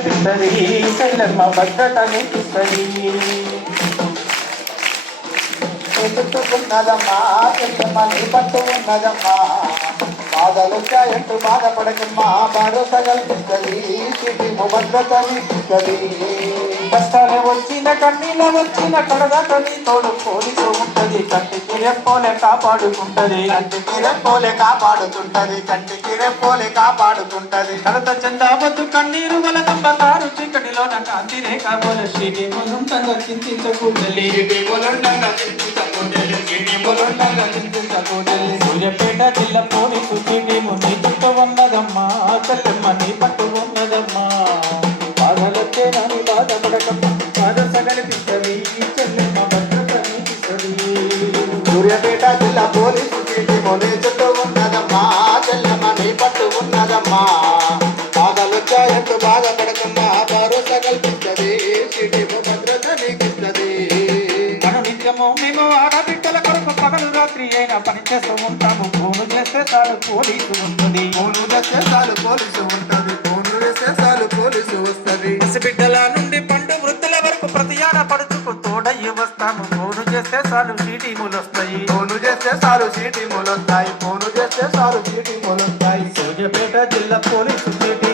చెల్లెమ్మ భద్రతని ఇస్తది ఉన్నదమ్మా చెల్లెమ్మ నీ పట్టు ఉన్నదమ్మా బాధలొచ్చాయంటూ బాధపడకమ్మా భరోసా కల్పిస్తుంది సిటీము భద్రతని ఇస్తది కష్టాలు వచ్చిన కన్నీళ్ళ వచ్చిన కడదాక నీ తోడు పోలీసు ఉంటది కంటికి రెప్పోలే కాపాడుకుంటది కంటికి రెప్పోలే కాపాడుతుంటది కంటికి రెప్పోలే కాపాడుతుంటది కడత చందావద్దు కన్నీరు వలకంబ కారు చీకటిలోన కాంతి రేఖ బోల శ్రీని ములుండంగా చింతించకూడలి సూర్యాపేట జిల్లా పోలీసు సిటీము నీ చుట్టూ ఉన్నదమ్మా చెల్లెమ్మ నీ పట్టు ఉన్నదమ్మా బాధలొచ్చే నాని బాధపడకమ్మా భరోసా కల్పిస్తది చెల్లెమ్మ భద్రత నీకిస్తది సూర్యాపేట జిల్లా పోలీసు సిటీము నీ చుట్టూ ఉన్నదమ్మా చెల్లెమ్మ నీ పట్టు ఉన్నదమ్మా బాధలొచ్చాయంటూ బాధపడకమ్మా భరోసా కల్పిస్తది సిటీము భద్రత నీకిస్తది మేము ఆడబిడ్డల కొరకు పగలు రాత్రి అయినా పని చేస్తూ ఉంటాము ఫోను చేస్తే చాలు పోలీసు ఉంటుంది ఫోను చేస్తే చాలు పోలీసు ఉంటుంది ఫోను చేస్తే చాలు పోలీసు వస్తుంది బిడ్డల నుండి పండు వృద్ధుల వరకు ప్రతి ఆడ పడుచుకు తోడయ్యి వస్తాము ఫోను చేస్తే చాలు సీటీములు వస్తాయి ఫోను చేస్తే చాలు సీటీములు వస్తాయి ఫోను చేస్తే చాలు సీటీములు వస్తాయి సూర్యాపేట జిల్లా పోలీసు సిటీ